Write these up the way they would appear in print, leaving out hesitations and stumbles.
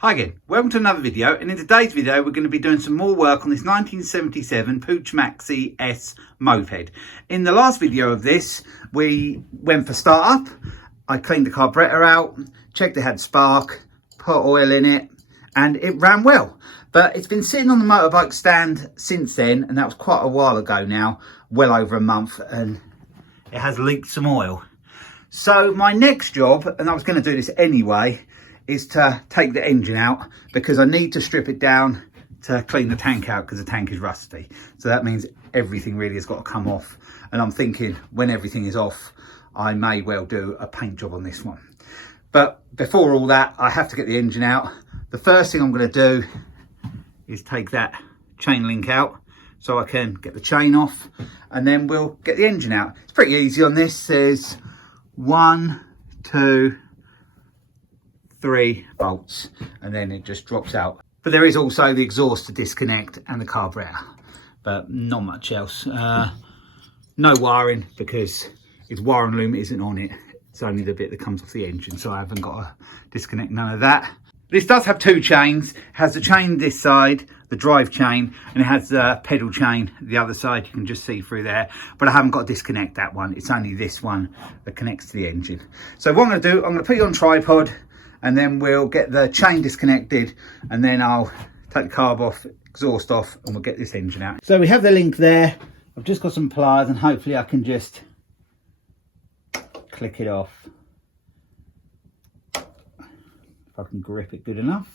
Hi again, welcome to another video, and in today's video we're going to be doing some more work on this 1977 Puch Maxi S moped. In the last video of this we went for start up. I cleaned the carburetor out, checked it had spark, put oil in it, and it ran well. But it's been sitting on the motorbike stand since then, and that was quite a while ago now, well over a month, and it has leaked some oil. So my next job, and I was going to do this anyway, is to take the engine out because I need to strip it down to clean the tank out because the tank is rusty. So that means everything really has got to come off. And I'm thinking when everything is off, I may well do a paint job on this one. But before all that, I have to get the engine out. The first thing I'm going to do is take that chain link out so I can get the chain off, and then we'll get the engine out. It's pretty easy on this. There's 1, 2, 3 bolts, and then it just drops out. But there is also the exhaust to disconnect and the carburetor, but not much else. No wiring because its wiring loom isn't on it. It's only the bit that comes off the engine, so I haven't got to disconnect none of that. This does have 2 chains. It has the chain this side, the drive chain, and it has the pedal chain the other side. You can just see through there, but I haven't got to disconnect that one. It's only this one that connects to the engine. So what I'm going to do, I'm going to put you on tripod, and then we'll get the chain disconnected, and then I'll take the carb off, exhaust off, and we'll get this engine out. So we have the link there. I've just got some pliers, and hopefully I can just click it off. If I can grip it good enough,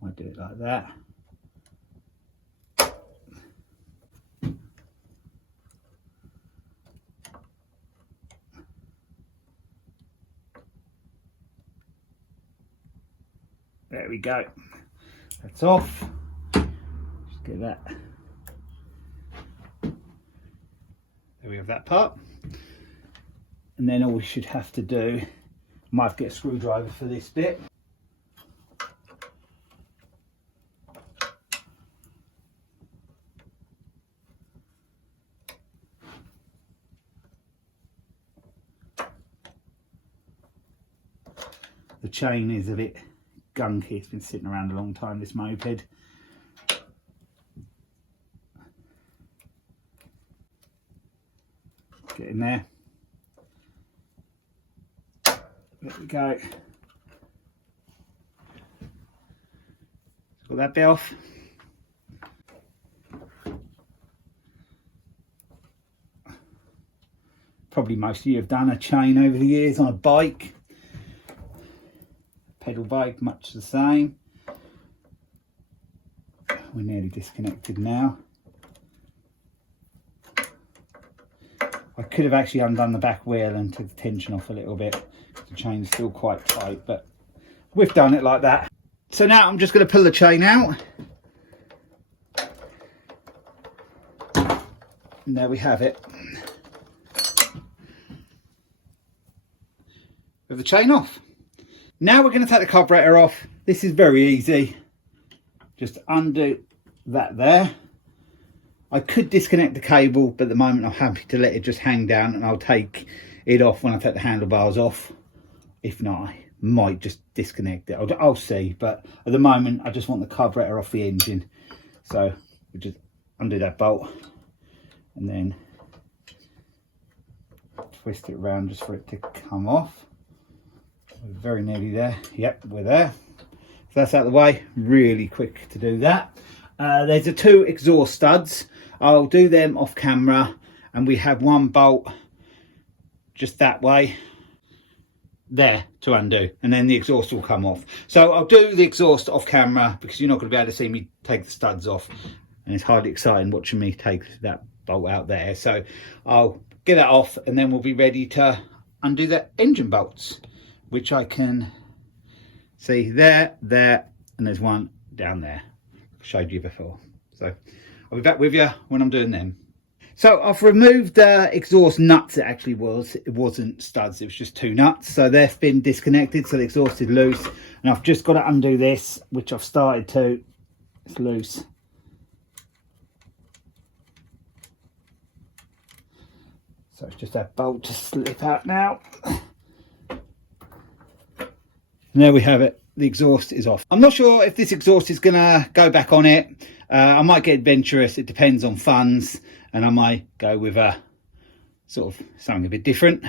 I might do it like that. There we go. That's off. Just get that. There we have that part. And then all we should have to do, might have to get a screwdriver for this bit. The chain is a bit gunky. It's been sitting around a long time, this moped. Get in there. There we go. Got that bit off. Probably most of you have done a chain over the years on a bike. Pedal bike, much the same. We're nearly disconnected now. I could have actually undone the back wheel and took the tension off a little bit. The chain's still quite tight, but we've done it like that. So now I'm just going to pull the chain out. And there we have it. With the chain off. Now we're going to take the carburetor off. This is very easy. Just undo that there. I could disconnect the cable, but at the moment I'm happy to let it just hang down, and I'll take it off when I take the handlebars off. If not, I might just disconnect it. I'll see, but at the moment I just want the carburetor off the engine. So we just undo that bolt and then twist it around just for it to come off. We're very nearly there. Yep, we're there. So that's out of the way. Really quick to do that. There's the 2 exhaust studs. I'll do them off camera, and we have 1 bolt just that way there to undo, and then the exhaust will come off. So I'll do the exhaust off camera because you're not going to be able to see me take the studs off, and it's hardly exciting watching me take that bolt out there. So I'll get that off, and then we'll be ready to undo the engine bolts, which I can see there, and there's 1 down there. I showed you before. So I'll be back with you when I'm doing them. So I've removed the exhaust nuts. It actually was. It wasn't studs. It was just 2 nuts. So they've been disconnected. So the exhaust is loose. And I've just got to undo this, which I've started to. It's loose. So it's just that bolt to slip out now. And there we have it. the exhaust is off. I'm not sure if this exhaust is gonna go back on it. I might get adventurous, it depends on funds, and I might go with a sort of something a bit different.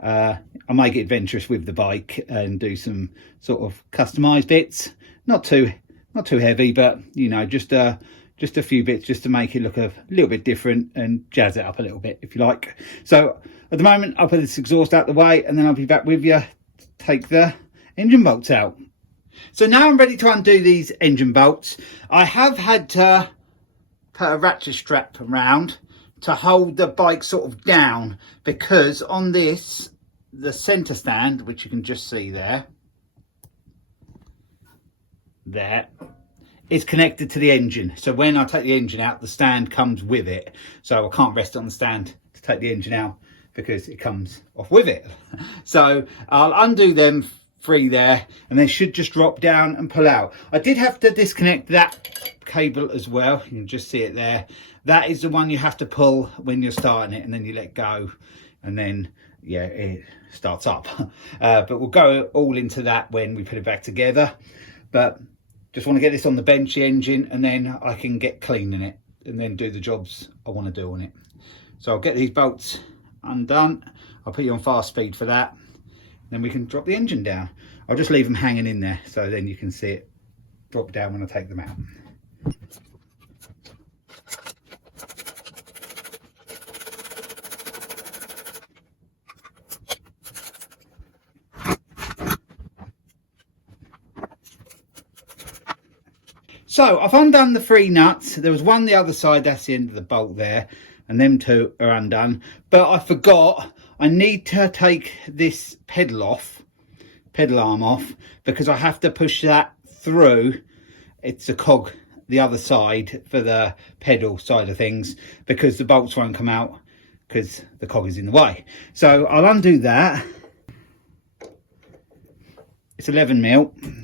I might get adventurous with the bike and do some sort of customized bits, not too heavy, but you know, just a few bits just to make it look a little bit different and jazz it up a little bit, if you like. So at the moment, I'll put this exhaust out the way, and then I'll be back with you to take the engine bolts out. So now I'm ready to undo these engine bolts. I have had to put a ratchet strap around to hold the bike sort of down, because on this, the center stand, which you can just see there, is connected to the engine. So when I take the engine out, the stand comes with it. So I can't rest on the stand to take the engine out because it comes off with it. So I'll undo them free there, and they should just drop down and pull out. I did have to disconnect that cable as well. You can just see it there. That is the one you have to pull when you're starting it, and then you let go, and then yeah, it starts up. But we'll go all into that when we put it back together. But just want to get this on the bench, the engine, and then I can get cleaning it and then do the jobs I want to do on it. So I'll get these bolts undone. I'll put you on fast speed for that. Then we can drop the engine down. I'll just leave them hanging in there so then you can see it drop down when I take them out. So I've undone the 3 nuts. There was one the other side, that's the end of the bolt there, and them 2 are undone. But I forgot, I need to take this pedal arm off, because I have to push that through. It's a cog the other side for the pedal side of things, because the bolts won't come out because the cog is in the way. So I'll undo that. It's 11mm.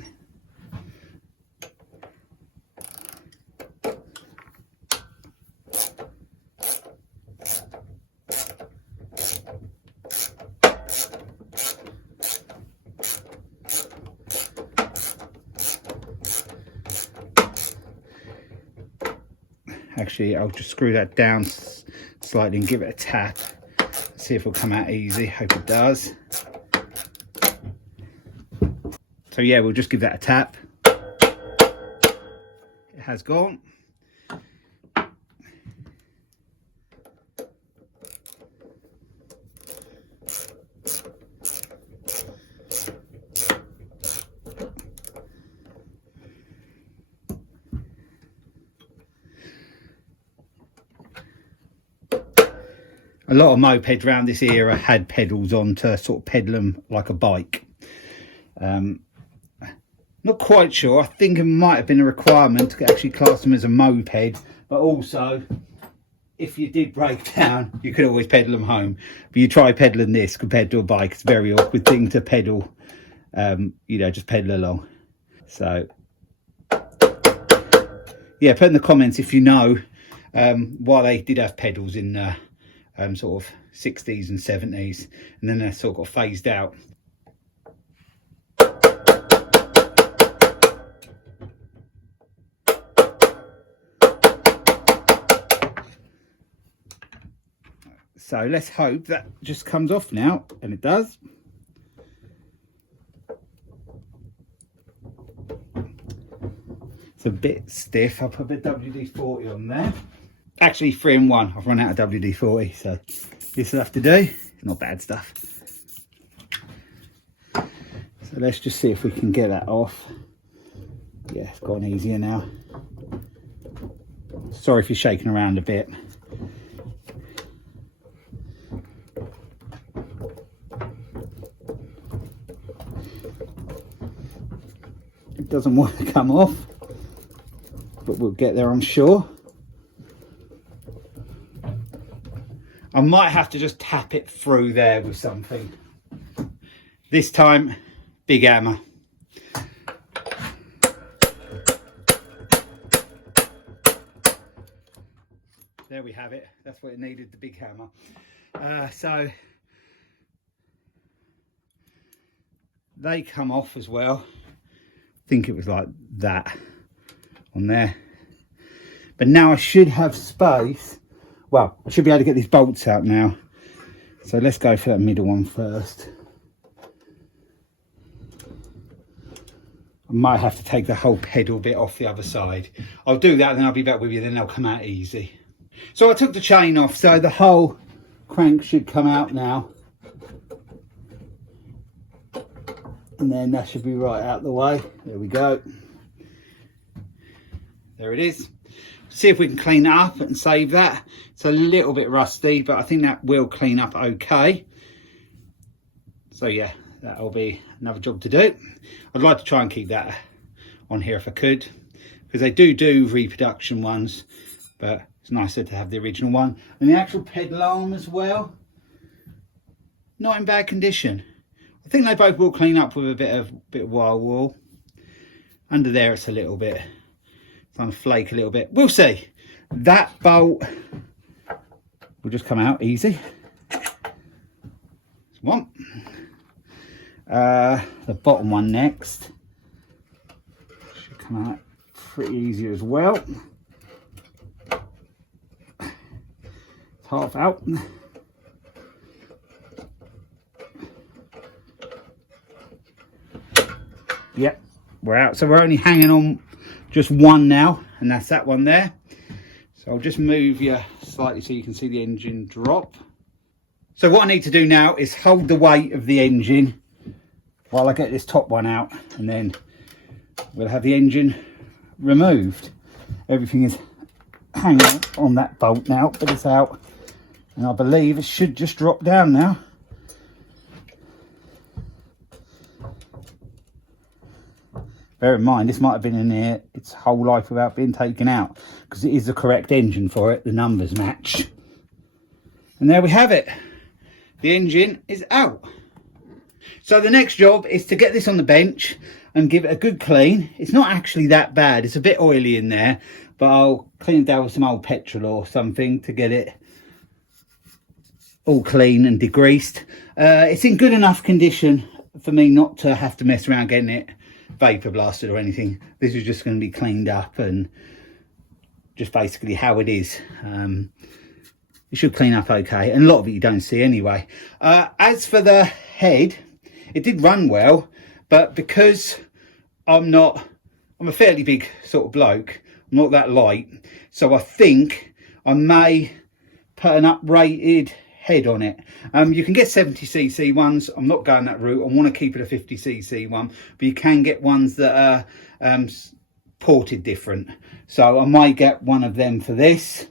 Actually, I'll just screw that down slightly and give it a tap. See if it'll come out easy. Hope it does. So yeah, we'll just give that a tap. It has gone. A lot of mopeds around this era had pedals on to sort of pedal them like a bike. Not quite sure. I think it might have been a requirement to actually class them as a moped, but also if you did break down, you could always pedal them home. But you try pedaling this compared to a bike, it's a very awkward thing to pedal. You know, just pedal along. So yeah, put in the comments if you know why they did have pedals in sort of 60s and 70s, and then they sort of got phased out. So let's hope that just comes off now, and it does. It's a bit stiff. I'll put a bit of WD-40 on there. Actually 3 in 1. I've run out of WD-40, so this will have to do. Not bad stuff. So let's just see if we can get that off. Yeah, it's gone easier now. Sorry if you're shaking around a bit. It doesn't want to come off, but we'll get there, I'm sure. I might have to just tap it through there with something. This time, big hammer. There we have it. That's what it needed, the big hammer. So they come off as well. think it was like that on there. But now I should have space. Well, I should be able to get these bolts out now. So let's go for that middle one first. I might have to take the whole pedal bit off the other side. I'll do that, then I'll be back with you, then they'll come out easy. So I took the chain off, so the whole crank should come out now. And then that should be right out the way. There we go. There it is. See if we can clean it up and save that. It's a little bit rusty, but I think that will clean up okay. So yeah, that'll be another job to do. I'd like to try and keep that on here if I could, because they do reproduction ones, but it's nicer to have the original one. And the actual pedal arm as well, not in bad condition. I think they both will clean up with a bit of wire wool. Under there it's a little bit, it's going to flake a little bit. We'll see. That bolt will just come out easy. That's one. The bottom one next should come out pretty easy as well. It's half out. Yep, we're out. So we're only hanging on just one now, and that's that one there. So I'll just move you slightly so you can see the engine drop. So what I need to do now is hold the weight of the engine while I get this top one out, and then we'll have the engine removed. Everything is hanging on that bolt now, but it's out, and I believe it should just drop down now. Bear in mind, this might have been in here its whole life without being taken out, because it is the correct engine for it. The numbers match. And there we have it. The engine is out. So the next job is to get this on the bench and give it a good clean. It's not actually that bad. It's a bit oily in there, but I'll clean it down with some old petrol or something to get it all clean and degreased. It's in good enough condition for me not to have to mess around getting it vapor blasted or anything. This is just going to be cleaned up and just basically how it is. It should clean up okay, and a lot of it you don't see anyway. As for the head, it did run well, but because I'm a fairly big sort of bloke, I'm not that light, so I think I may put an uprated head on it. You can get 70cc ones. I'm not going that route. I want to keep it a 50cc one, but you can get ones that are ported different. So I might get one of them for this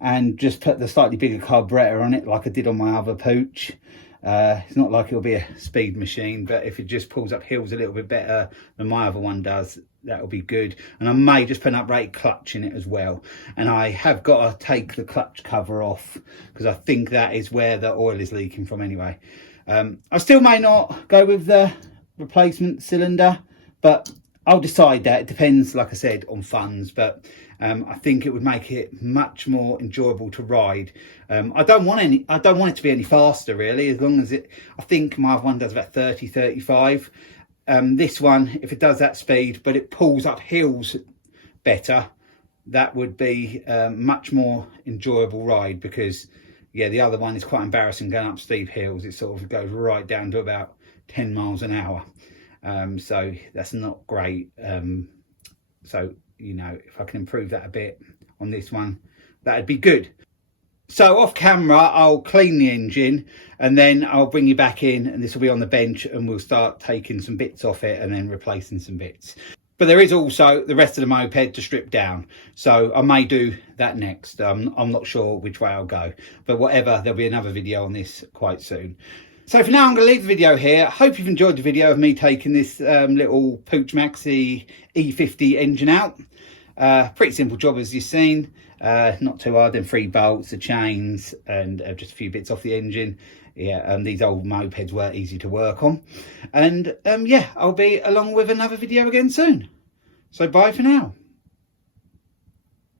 and just put the slightly bigger carburetor on it like I did on my other Puch. It's not like it'll be a speed machine, but if it just pulls up hills a little bit better than my other one does, that'll be good. And I may just put an uprated clutch in it as well. And I have got to take the clutch cover off, because I think that is where the oil is leaking from anyway. I still may not go with the replacement cylinder, but I'll decide that. It depends, like I said, on funds, but I think it would make it much more enjoyable to ride. I don't want it to be any faster really, as long as it, I think my other one does about 30, 35. This one, if it does that speed, but it pulls up hills better, that would be a much more enjoyable ride, because yeah, the other one is quite embarrassing going up steep hills. It sort of goes right down to about 10 miles an hour. So that's not great. So, you know, if I can improve that a bit on this one, that'd be good. So off camera, I'll clean the engine and then I'll bring you back in, and this will be on the bench, and we'll start taking some bits off it and then replacing some bits. But there is also the rest of the moped to strip down, so I may do that next. I'm not sure which way I'll go, but whatever, there'll be another video on this quite soon. So for now, I'm going to leave the video here. I hope you've enjoyed the video of me taking this little Puch Maxi E50 engine out. Pretty simple job, as you've seen. Not too hard. Then 3 bolts, the chains, and just a few bits off the engine. Yeah, these old mopeds were easy to work on. And yeah, I'll be along with another video again soon. So bye for now.